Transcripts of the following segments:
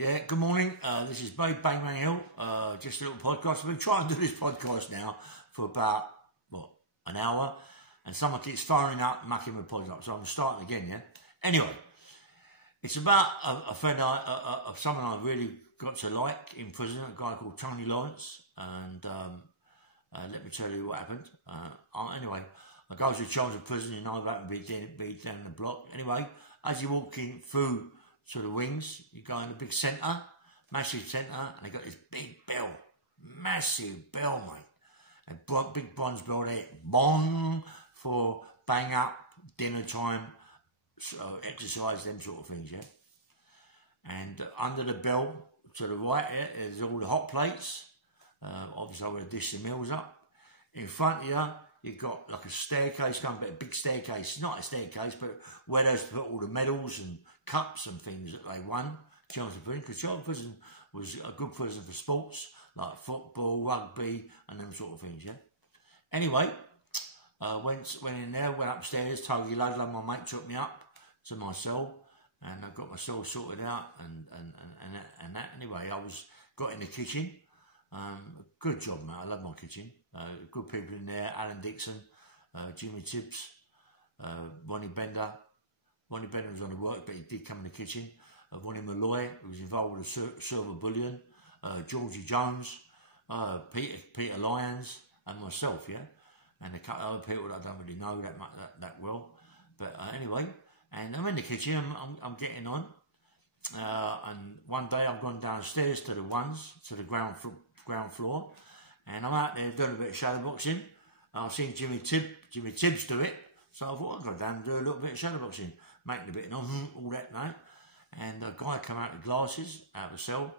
Yeah, good morning. This is Bangman Hill. Just a little podcast. I've been trying to do this podcast now for about, an hour. And someone keeps firing up, mucking my podcast. So I'm starting again, yeah? Anyway, it's about a friend of someone I really got to like in prison, a guy called Tony Lawrence. And let me tell you what happened. Anyway, I go to Chelmsford prison, you know about be down the block. Anyway, as you're walking through to the wings, you go in a big centre, massive centre, and they got this big bell, massive bell, mate. A big bronze bell there, bong, for bang up, dinner time, exercise, them sort of things, yeah. And under the bell, to the right, there's all the hot plates, obviously I would have dished the meals up. In front of you, you've got like a staircase, going a big staircase, not a staircase, but where they put all the medals and cups and things that they won, Chelmsford Prison, because Chelmsford Prison was a good prison for sports, like football, rugby, and them sort of things, yeah. Anyway, went in there, went upstairs, totally loaded, my mate took me up to my cell, and I got my cell sorted out, and that. Anyway, got in the kitchen, good job, mate, I love my kitchen, good people in there, Alan Dixon, Jimmy Tibbs, Ronnie Bender. Ronnie Bender was on the work, but he did come in the kitchen. Ronnie Malloy, who was involved with the silver bullion. Georgie Jones, Peter Lyons, and myself, yeah. And a couple of other people that I don't really know that well. But anyway, and I'm in the kitchen, I'm getting on. And one day I've gone downstairs to the ground floor. And I'm out there doing a bit of shadowboxing. I've seen Jimmy Tibbs do it. So I thought I'd go down and do a little bit of shadowboxing. Making a bit of all that night. And a guy come out with glasses, out of a cell.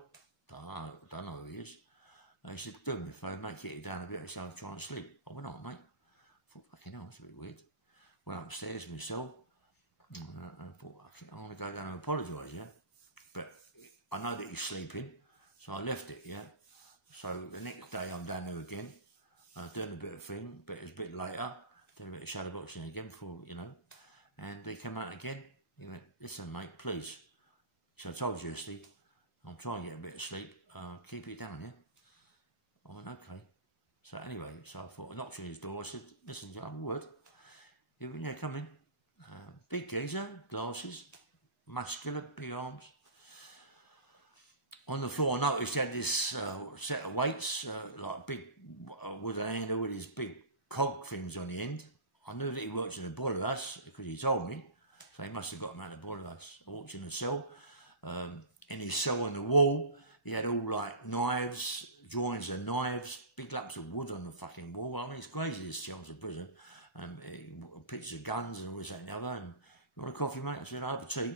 Don't know who he is. He said, do me a favour, mate, get you down a bit. He said, I'm trying to sleep. I went on, mate. I thought, fucking hell, that's a bit weird. Went upstairs in my cell. And I thought, I want to go down and apologise, yeah? But I know that he's sleeping, so I left it, yeah? So the next day I'm down there again, doing a bit of thing, but it's a bit later, doing a bit of shadowboxing again for, you know. And he came out again. He went, listen, mate, please. So I told you yesterday, I'm trying to get a bit of sleep. Keep it down, yeah? I went, okay. So anyway, so I thought, I knocked on his door. I said, listen, I'm word. He went, yeah, come in. Big geezer, glasses, muscular, big arms. On the floor, I noticed he had this set of weights, like a big wooden handle with his big cog things on the end. I knew that he worked in the boiler house because he told me, so he must have got him out of the boiler house. I walked in the cell. In his cell on the wall, he had all like knives, drawings of knives, big lumps of wood on the fucking wall. I mean, it's crazy, this Chelmsford prison. Pictures of guns and all this, that and the other. And, you want a coffee, mate? I said, I have a tea.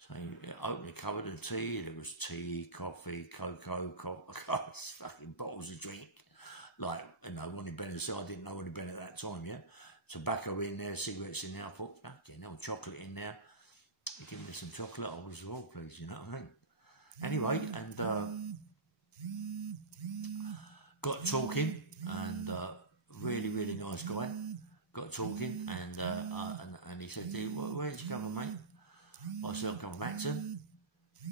So he opened the cupboard of tea. There was tea, coffee, cocoa, fucking bottles of drink. Like, you know, Ronnie Bennett said, I didn't know Ronnie Bennett at that time, yeah? Tobacco in there, cigarettes in there. I thought, fucking hell, chocolate in there. He gave me some chocolate. I was all pleased, you know what I mean? Anyway, and got talking, and really, really nice guy. Got talking, and he said, where did you come from, mate? I said, I come from Acton.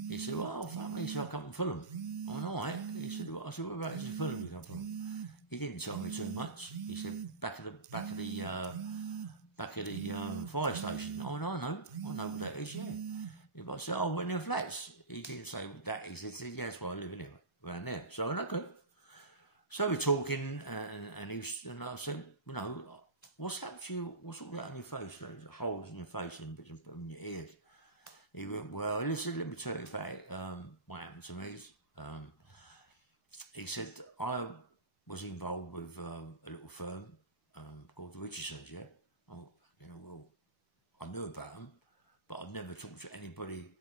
He said, well, family, he said, I come from Fulham. I went, all right. He said, I said, whereabouts in Fulham you come from? He didn't tell me too much. He said, back of the fire station. I went, I know where that is, yeah. I said, oh, we're near flats. He didn't say that. He said, yeah, that's where I live, anyway, around there. So I went, okay. So we're talking, and I said, you know, what's happened to you? What's all that on your face? There's holes in your face and bits in your ears. He went, well, listen, let me tell you about it. What happened to me is, he said, I was involved with a little firm called the Richardsons, yeah? Well, I knew about them, but I'd never talked to anybody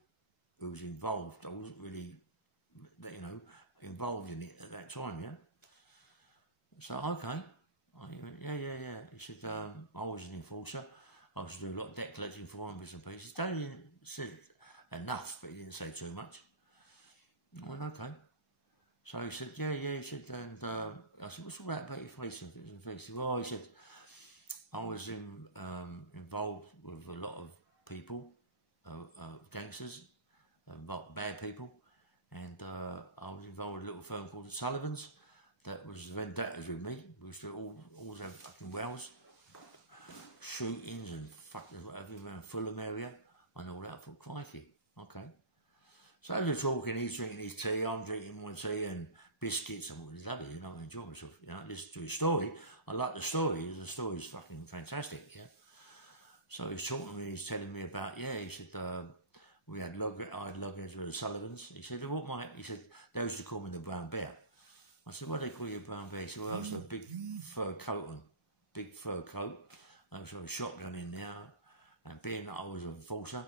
who was involved. I wasn't really, involved in it at that time, yeah? So, okay. He went, yeah. He said, I was an enforcer. I used to do a lot of debt collecting for him, bits and pieces. He didn't say enough, but he didn't say too much. I went, okay. So he said, yeah, he said, and I said, what's all that about your face and bits and pieces? Well, he said, I was involved with a lot of people, gangsters, bad people, and I was involved in a little firm called the Sullivans that was vendettas with me. We used to always have fucking wells, shootings and fucking whatever around Fulham area and all that. I thought, crikey, okay. So as we're talking, he's drinking his tea, I'm drinking my tea and biscuits. I thought, he's lovely, you know, I enjoy myself. You know, listen to his story. I like the story. The story's fucking fantastic, yeah. So he's talking to me, he's telling me about, yeah, he said, I had logins with the Sullivans. He said, what mate? He said, they used to call me the brown bear. I said, what do they call you, brown bear? He said, well, I was a big fur coat on, big fur coat. I was with a shotgun in there, and being that I was a enforcer,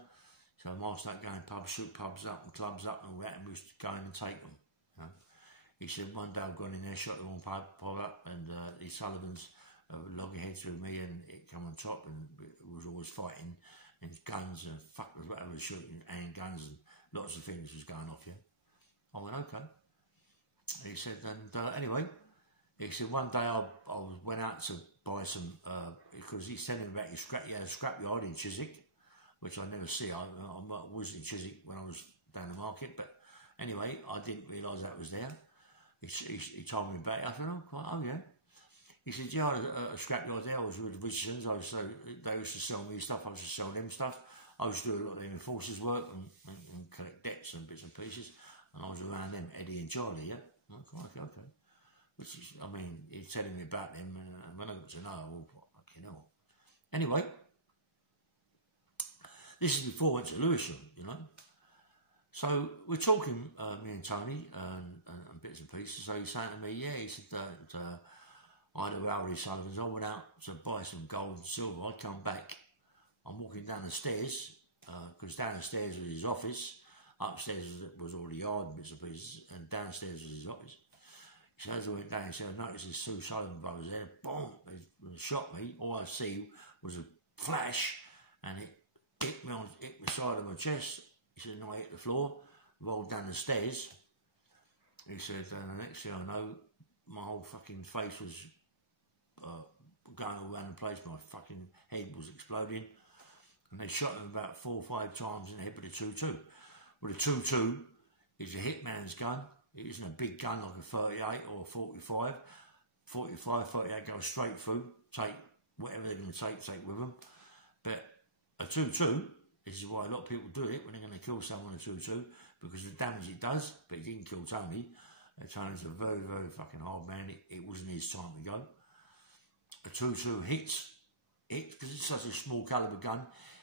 so I might start going pubs, shoot pubs up and clubs up and all that, and we used to go in and take them. You know? He said, one day I've gone in there, shot the wrong pub up, and the Sullivans loggerheads with me, and it come on top, and it was always fighting, and guns and fuck was whatever was shooting, and guns and lots of things was going off, yeah. I went, okay. He said, and anyway, he said one day I went out to buy some, because he's telling me about he had a scrapyard in Chiswick, which I never see. I was in Chiswick when I was down the market, but anyway, I didn't realise that was there. He told me about it. I said, oh yeah. He said, yeah, I had a scrapyard there. I was with Richardson's. They used to sell me stuff. I used to sell them stuff. I used to do a lot of them enforcers work and collect debts and bits and pieces. And I was around them, Eddie and Charlie, yeah. Okay. Which is, I mean, he's telling me about them, and when I got to know, oh, fucking hell. Anyway, this is before I went to Lewisham, you know. So we're talking, me and Tony, and bits and pieces. So he's saying to me, yeah, he said that I had a row with his Sullivans. I went out to buy some gold and silver. I'd come back. I'm walking down the stairs, because down the stairs was his office. Upstairs was all the yard and bits and pieces, and downstairs was his office. So as I went down, he said, I noticed his two Sullivan brothers there. Boom! They shot me. All I see was a flash, and it hit the side of my chest. He said, no, I hit the floor, rolled down the stairs. He said, and the next thing I know, my whole fucking face was going all around the place. My fucking head was exploding. And they shot him about 4 or 5 times in the head with a 2-2. Well, a 2-2 is a hitman's gun. It isn't a big gun like a 38 or a 45. 45, 38 goes straight through, take whatever they're going to take with them. But a 2-2, this is why a lot of people do it when they're going to kill someone with a 2-2, because of the damage it does, but it didn't kill Tony. Tony's a very, very fucking hard man. It wasn't his time to go. A 2-2 hits, because it's such a small caliber gun,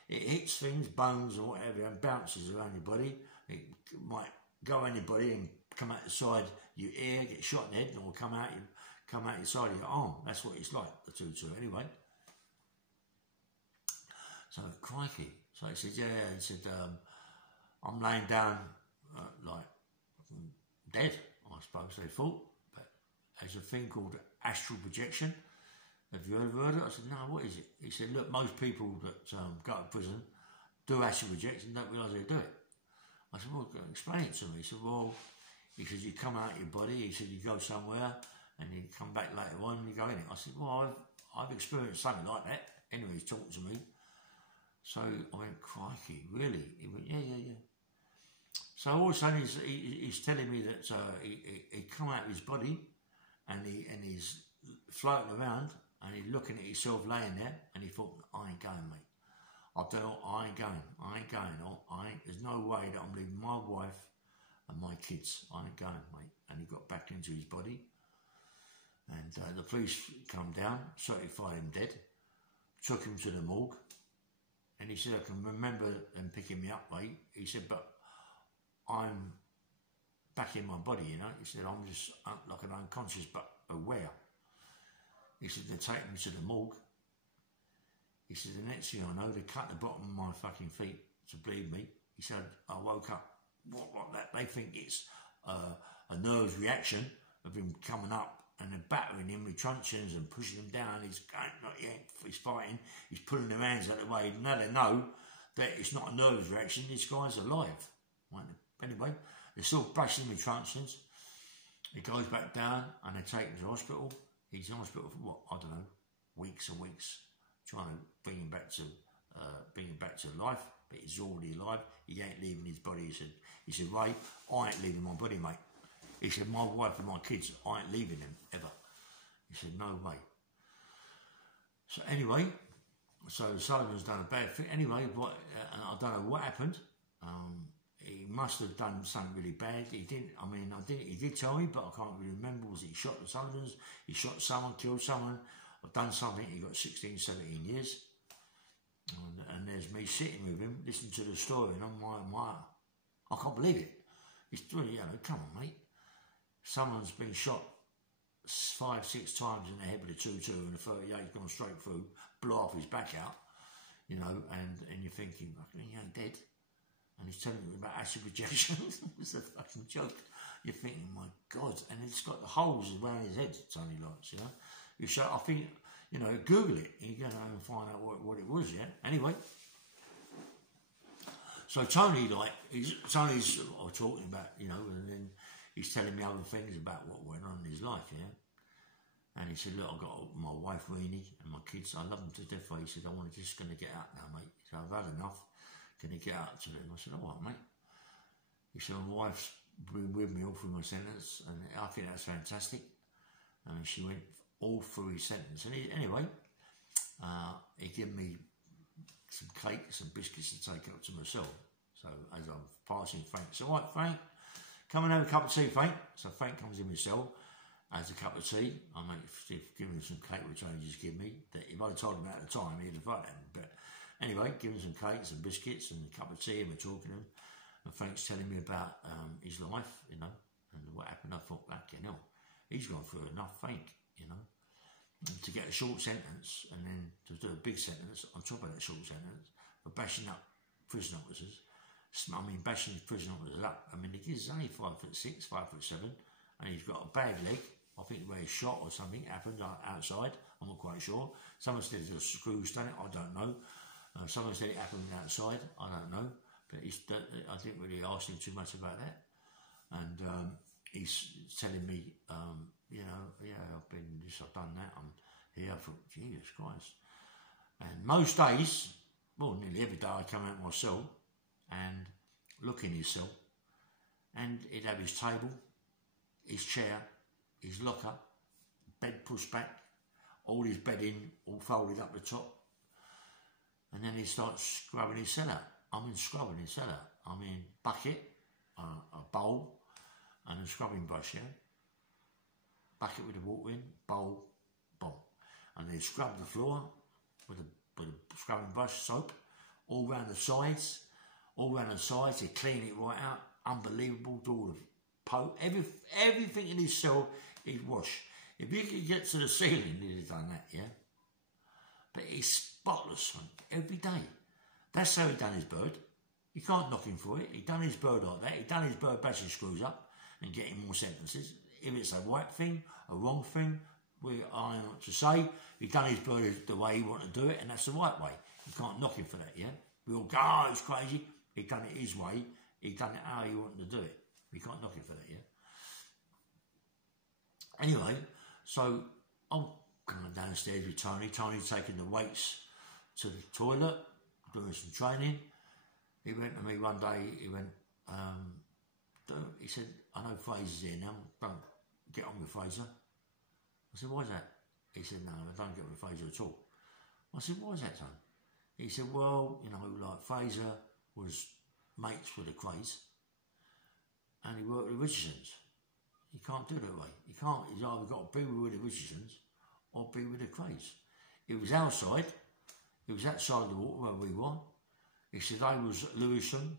it hits things, bones or whatever, and bounces around your body. It might go anybody and come out the side of your ear, get shot in the head, or come out your side of your arm. That's what it's like, the 2-2 anyway. So, crikey. So he said, yeah, he said, I'm laying down like dead, I suppose they thought. But there's a thing called astral projection. Have you ever heard of it? I said, no, what is it? He said, look, most people that go to prison do astral projection and don't realise they do it. I said, well, explain it to me. He said, well, he said, you come out of your body. He said, you go somewhere and you come back later on and you go in it. I said, well, I've experienced something like that. Anyway, he's talking to me. So I went, crikey, really? He went, yeah. So all of a sudden he's telling me that he come out of his body and he's floating around and he's looking at himself laying there and he thought, I ain't going, mate. I ain't going. There's no way that I'm leaving my wife and my kids. I ain't going, mate. And he got back into his body and the police come down, certified him dead, took him to the morgue. And he said, I can remember them picking me up, mate. He said, but I'm back in my body, you know. He said, I'm just like an unconscious but aware. He said, they take me to the morgue. He said, the next thing I know, they cut the bottom of my fucking feet to bleed me. He said, I woke up. What that? They think it's a nerves reaction of him coming up and they're battering him with truncheons and pushing him down. He's going, not yet, he's fighting. He's pulling their hands out of the way. Now they know that it's not a nerves reaction. This guy's alive. Right? Anyway, they're still brushing him with truncheons. He goes back down and they take him to hospital. He's in hospital for what? I don't know, weeks and weeks, trying to bring him back to life. but he's already alive. He ain't leaving his body. He said, Ray, I ain't leaving my body, mate. He said, my wife and my kids, I ain't leaving them, ever. He said, no way. So anyway, Sullivan's done a bad thing. Anyway, I don't know what happened. He must have done something really bad. He didn't, he did tell me, but I can't really remember. Was it he shot the Sullivans? He shot someone, killed someone. I've done something. He got 16, 17 years. And there's me sitting with him, listening to the story, and I can't believe it. He's really, come on, mate. Someone's been shot 5, 6 times in the head with a 2-2 and a 38's gone straight through, blow off his back out, and you're thinking, he ain't dead. And he's telling me about acid rejection. It's a fucking joke. You're thinking, my God. And it's got the holes around his head, Tony Lawrence, I think, Google it. You go and find out what it was, yeah? Anyway. So Tony's talking about, and then he's telling me other things about what went on in his life, yeah? And he said, look, I've got my wife, Weenie, and my kids. I love them to death. He said, I'm just going to get out now, mate. He said, I've had enough. Can you get out to them? I said, all right, mate. He said, my wife's been with me all through my sentence, and I think that's fantastic. She went all through his sentence. And anyway, he gave me some cake, some biscuits to take up to myself. So as I'm passing Frank, so all right, Frank, come and have a cup of tea, Frank. So Frank comes in my cell, has a cup of tea. I give him some cake, which Tony just gave me. That if I'd told him at the time, he'd have got them. But anyway, give him some cakes and biscuits and a cup of tea, and we're talking to him. And Frank's telling me about his life, and what happened. I thought, hell, he's gone through enough, Frank, to get a short sentence and then to do a big sentence on top of that short sentence for bashing up prison officers. Bashing his prison officers up. The kid's only 5'6", 5'7", and he's got a bad leg. I think where he shot or something happened outside. I'm not quite sure. Someone said the screws done it. I don't know. Someone said it happened outside. I don't know. But I didn't really ask him too much about that. And he's telling me, I've been this, I've done that. I'm here. I thought, Jesus Christ. And most days, nearly every day, I come out of my cell and look in his cell, and he'd have his table, his chair, his locker, bed pushed back, all his bedding all folded up the top, and then he'd start scrubbing his cell out. Scrubbing his cell out. Bucket, a bowl, and a scrubbing brush, yeah? Bucket with the water in, bowl, bomb. And they'd scrub the floor with a scrubbing brush, soap, all round the sides. All round the sides, they clean it right out. Unbelievable. Do all the poke. Everything in his cell, he'd wash. If he could get to the ceiling, he'd have done that, yeah? But he's spotless, man, every day. That's how he done his bird. You can't knock him for it. He done his bird like that. He done his bird bashing screws up and getting more sentences. If it's a right thing, a wrong thing, I don't know what to say. He done his bird the way he wanted to do it, and that's the right way. You can't knock him for that, yeah? We all go, oh, it's crazy. He done it his way. He done it how he wanted to do it. You can't knock him for that, yeah? Anyway, so I'm going downstairs with Tony. Tony's taking the weights to the toilet, doing some training. He went to me one day, he said, I know Frazer's here now, don't get on with Frazer. I said, why is that? He said, no, I don't get on with Frazer at all. I said, why is that, son? He said, well, like Frazer was mates with the Craze, and he worked with Richardson's. You can't do it that way. You can't. He's either got to be with the Richardson's or be with the Craze. It was outside. It was outside of the water where we were. He said they was Lewisham,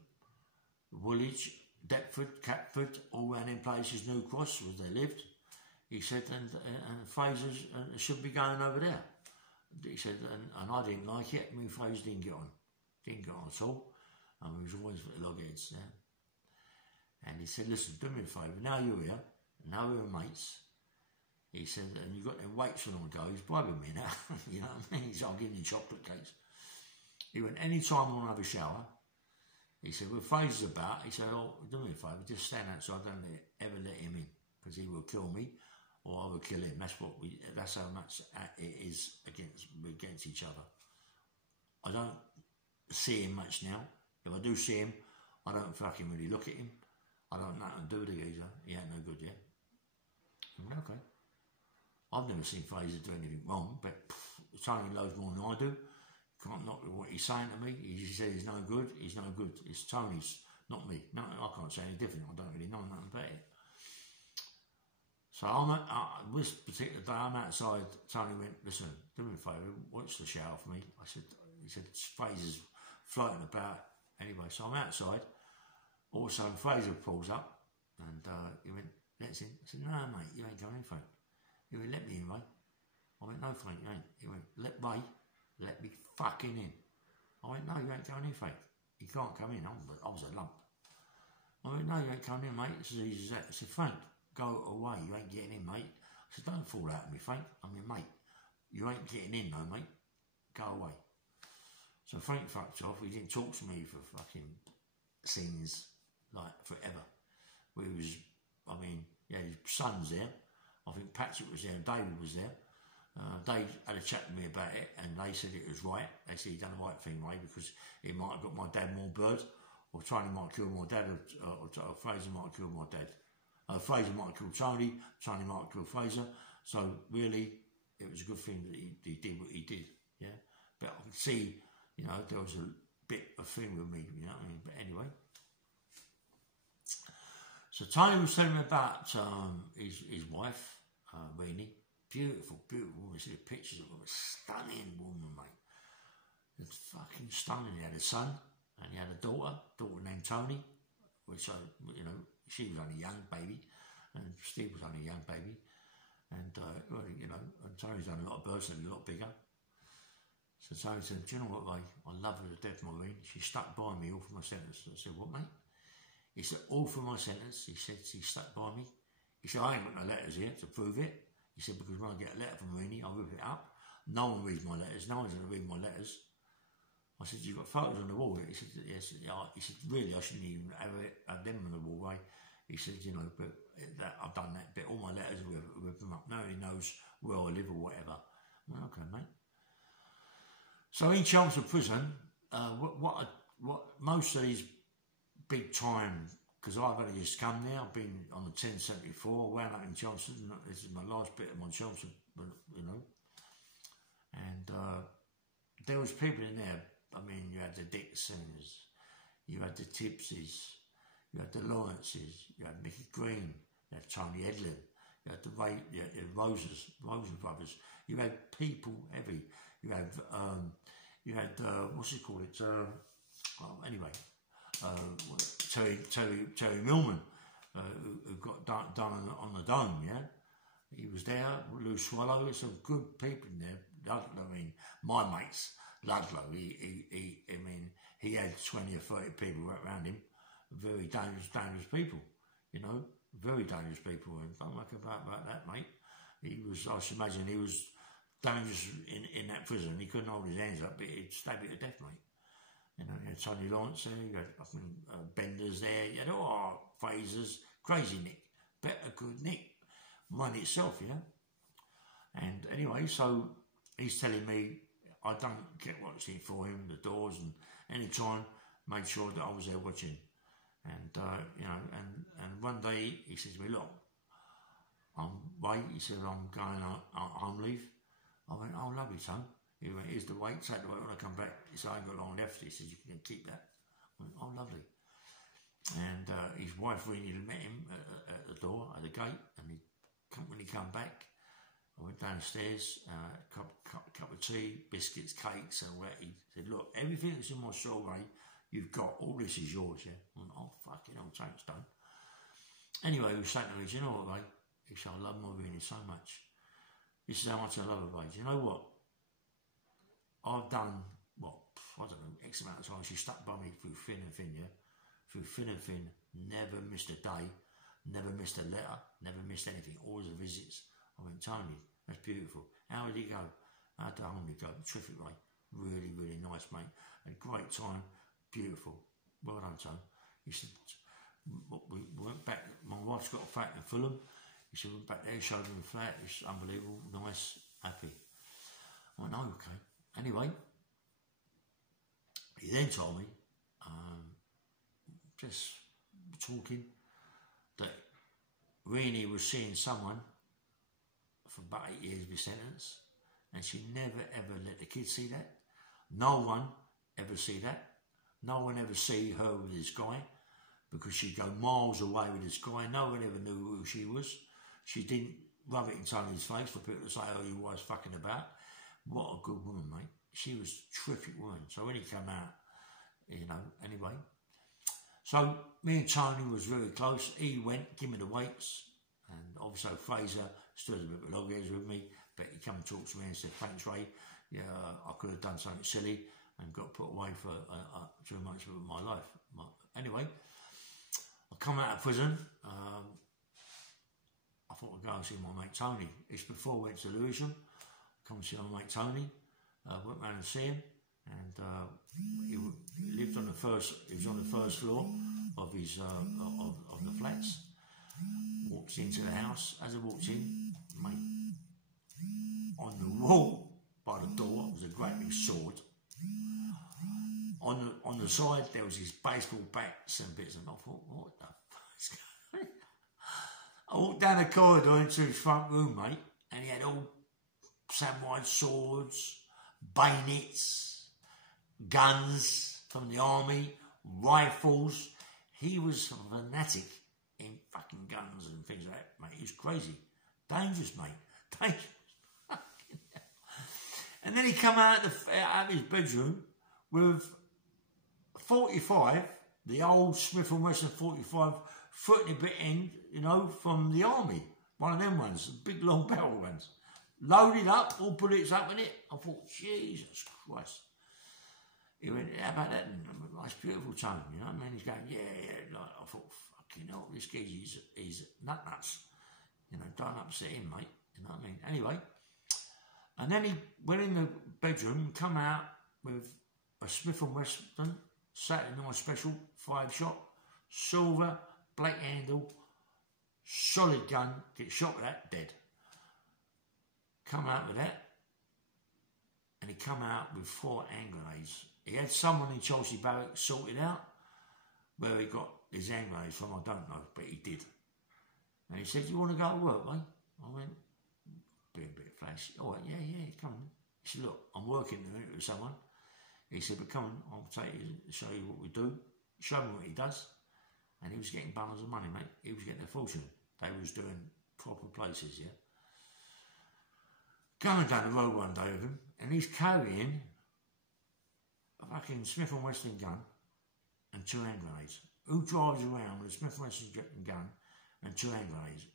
Woolwich, Deptford, Catford, all round in places, New Cross was they lived. He said, and Frazer's should be going over there. He said, and I didn't like it. Me and Frazer didn't get on. Didn't get on at all. And we was always with the logheads there. And he said, listen, do me a favour, now you're here, now we're mates. He said, and you've got them weights on the go, he's bribing me now, you know what I mean? I'm giving you chocolate cakes. He went, any time I want to have a shower, he said, well, Frazer's about, he said, oh, do me a favour, just stand outside, don't ever let him in, because he will kill me, or I will kill him. That's how much it is against each other. I don't see him much now, If I do see him, I don't fucking really look at him. I don't know nothing to do with the geezer. He ain't no good, yeah? I went, okay. I've never seen Frazer do anything wrong, but Tony knows more than I do. Can't knock what he's saying to me. He said he's no good. He's no good. It's Tony's, not me. No, I can't say any different. I don't really know nothing about it. So this particular day, I'm outside. Tony went, listen, do me a favour, watch the shower for me. He said, Frazer's floating about. Anyway, so I'm outside. All of a sudden, Frazer pulls up, and he went, let's in. I said, no, mate, you ain't going in, Frank. He went, let me in, Ray. I went, no, Frank, you ain't. He went, let me fucking in. I went, no, you ain't going in, Frank. You can't come in. I was a lump. I went, no, you ain't coming in, mate. I said, Frank, go away. You ain't getting in, mate. I said, don't fall out of me, Frank. I mean, mate, you ain't getting in, though, mate. Go away. So Frank fucked off. He didn't talk to me for fucking scenes, like, forever. He was, I mean, yeah, his son's there. I think Patrick was there and David was there. They had a chat with me about it, and they said it was right. They said he done the right thing, Ray, because it might have got my dad more bird, or Tony might kill my dad, or Frazer might have killed my dad. Frazer might have killed Tony might have killed Frazer. So really, it was a good thing that he did what he did, yeah. But I could see, you know, there was a bit of thing with me, you know what I mean? But anyway. So Tony was telling me about his wife, Renee. Beautiful, beautiful woman. See the pictures of her. Stunning woman, mate. It's fucking stunning. He had a son and he had a daughter named Tony, which, you know, she was only a young baby and Steve was only a young baby. And, well, you know, and Tony's done a lot of births and a lot bigger. So Tony said, do you know what, Ray? I love her to death, Maureen. She stuck by me all for my sentence. I said, what, mate? He said, all for my sentence. He said, she stuck by me. He said, I ain't got no letters here to prove it. He said, because when I get a letter from Renee, I'll rip it up. No one reads my letters. No one's going to read my letters. I said, you've got photos on the wall. He said, yes. He said, really, I shouldn't even have them on the wall, right? He said, you know, but I've done that bit. All my letters, rip them up. Nobody knows where I live or whatever. Well, okay, mate. So in Chelmsford prison, what most of these big time, because I've only just come there, I've been on the 1074, I wound up in Chelmsford, and this is my last bit of my Chelmsford, you know. And there was people in there, I mean, you had the Dixons, you had the Tibbses, you had the Lawrences, you had Mickey Green, you had Tony Edlin, you had the Rosen brothers, you had people heavy, you had what's it called? Anyway, Terry Millman, who got done on the dome, yeah? He was there, Lou Swallow, some good people in there. I mean, my mates, Ludlow, he had 20 or 30 people around him, very dangerous people, you know, very dangerous people, and don't make about that, mate. He was, I should imagine he was dangerous in that prison. He couldn't hold his hands up, but he'd stab you to death, mate. You know, you had Tony Lawrence there, you had fucking Benders there, you had all Frazers, crazy Nick, better good Nick, money itself, yeah. And anyway, so he's telling me I don't get what's in for him, the doors, and any time made sure that I was there watching. And you know, and one day he says to me, look, he said, I'm going on home leave. I went, oh, lovely, son. He went, here's the weight, take the weight when I come back. He said, I ain't got long left. He says, you can keep that. I went, oh, lovely. And his wife really met him at the door, at the gate, and when he come back, I went downstairs, cup of tea, biscuits, cakes, and all that. He said, look, everything that's in my soul, Ray, you've got, all this is yours, yeah? I went, oh, fucking hell, thanks, Don. Anyway, he was saying to me, do you know what, Ray? He said, I love Maureen so much. This is how much I love her, Ray. Do you know what? I've done, I don't know, X amount of times. She stuck by me through thin and thin, yeah? Through thin and thin, never missed a day, never missed a letter, never missed anything, always the visits. I went, Tony, that's beautiful. How did he go? How did the home go? Terrific, Ray. Really, really nice, mate. A great time, beautiful. Well done, Tony. He said, we went back, my wife's got a flat in Fulham. He said, we went back there, showed him the flat, it's unbelievable, nice, happy. I went, oh, okay. Anyway, he then told me, just talking, that Rini was seeing someone for about 8 years of his sentence, and she never ever let the kids see that. No one ever see that. No one ever see her with this guy, because she'd go miles away with this guy. No one ever knew who she was. She didn't rub it in Tony's face for people to say, oh, you was fucking about. What a good woman, mate. She was a terrific woman. So when he came out, you know, anyway. So me and Tony was very close. He went, give me the weights, and obviously Frazer stood a bit of loggerheads with me, but he come and talked to me and said, thanks, Ray. Yeah, I could have done something silly and got put away for 2 months of my life. Anyway, I come out of prison. I thought I'd go and see my mate Tony. It's before I went to Lewisham. Come and see my mate Tony. Went round and see him, and he lived on the first. He was on the first floor of his of the flats. Walked into the house. As I walked in, mate, on the wall by the door was a great big sword. On the side there was his baseball bats and bits, and I thought, what the fuck's going on? I walked down the corridor into his front room, mate, and he had all samurai swords, bayonets, guns from the army, rifles. He was a fanatic in fucking guns and things like that, mate. He was crazy. Dangerous, mate. Dangerous. And then he come out of his bedroom with 45, the old Smith & Wesson 45, foot in a bit end, you know, from the army. One of them ones, the big long barrel ones. Loaded up, all bullets up in it. I thought, Jesus Christ. He went, how about that? Nice, beautiful tone, you know what I mean? He's going, yeah. Like, I thought, fucking hell, this kid, he's nuts. You know, don't upset him, mate. You know what I mean? Anyway, and then he went in the bedroom, come out with a Smith & Wesson Saturday Night Special 5-shot, silver, black handle, solid gun, get shot with that, dead. Come out with that, and he come out with 4 hand grenades. He had someone in Chelsea Barracks sorted out where he got his hand grenades from, I don't know, but he did. And he said, you want to go to work, mate? I went, being a bit flashy. All right, yeah, come on. He said, look, I'm working with someone. He said, but come on, I'll take you, show you what we do. Show him what he does. And he was getting bundles of money, mate. He was getting a fortune. They was doing proper places, yeah. Going down the road one day with him, and he's carrying a fucking Smith & Wesson gun and 2 hand grenades. Who drives around with a Smith & Wesson gun and 2 hand grenades?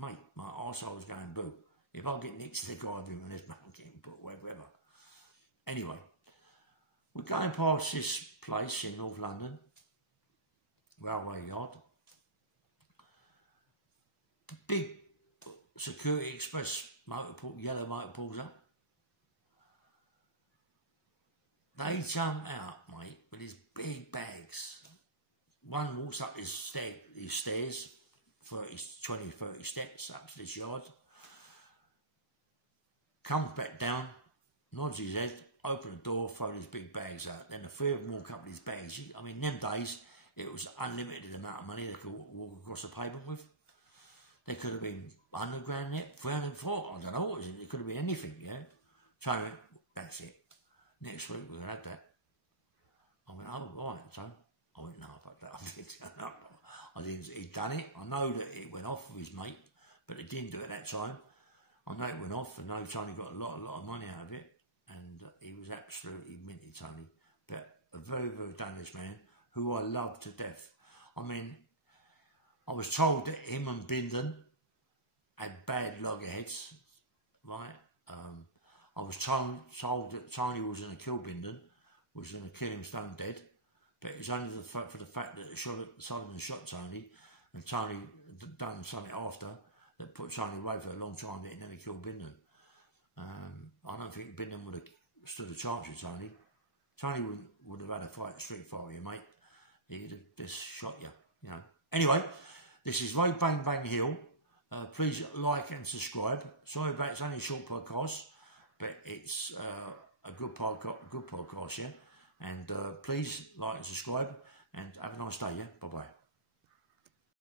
Mate, my arsehole was going boo. If I get next to the guy with him and this man getting put wherever. Anyway, we're going past this place in North London, Railway Yard. Big Security Express motor pool, yellow motor pulls up. They jump out, mate, with his big bags. One walks up his stairs, 20, 30 steps up to this yard. Comes back down, nods his head, open the door, throw his big bags out. Then the 3 of them walk up with his bags. I mean, them days, it was unlimited amount of money they could walk across the pavement with. There could have been 100 grand in it, 300, 400, I don't know what it was. It could have been anything, yeah? So I went, that's it. Next week we're going to have that. I went, oh, right. So I went, no, fuck that. I didn't, he'd done it. I know that it went off with his mate, but it didn't do it that time. I know it went off, and I know Tony got a lot of money out of it, and he was absolutely minty, Tony. But a very, very dangerous man who I loved to death. I mean, I was told that him and Bindon had bad loggerheads, right? I was told that Tony was going to kill Bindon, was going to kill him stone dead, but it was only for the fact that Sullivan shot Tony, and Tony done something after that put Tony away for a long time, that he never killed Bindon. I don't think Bindon would have stood a chance with Tony. Tony would have had a fight, a street fight with you, mate. He'd have just shot you, you know. Anyway, this is Ray Bang Bang Hill. Please like and subscribe. Sorry about it's only a short podcast, but it's a good podcast, yeah. And please like and subscribe. and have a nice day, yeah? Bye-bye.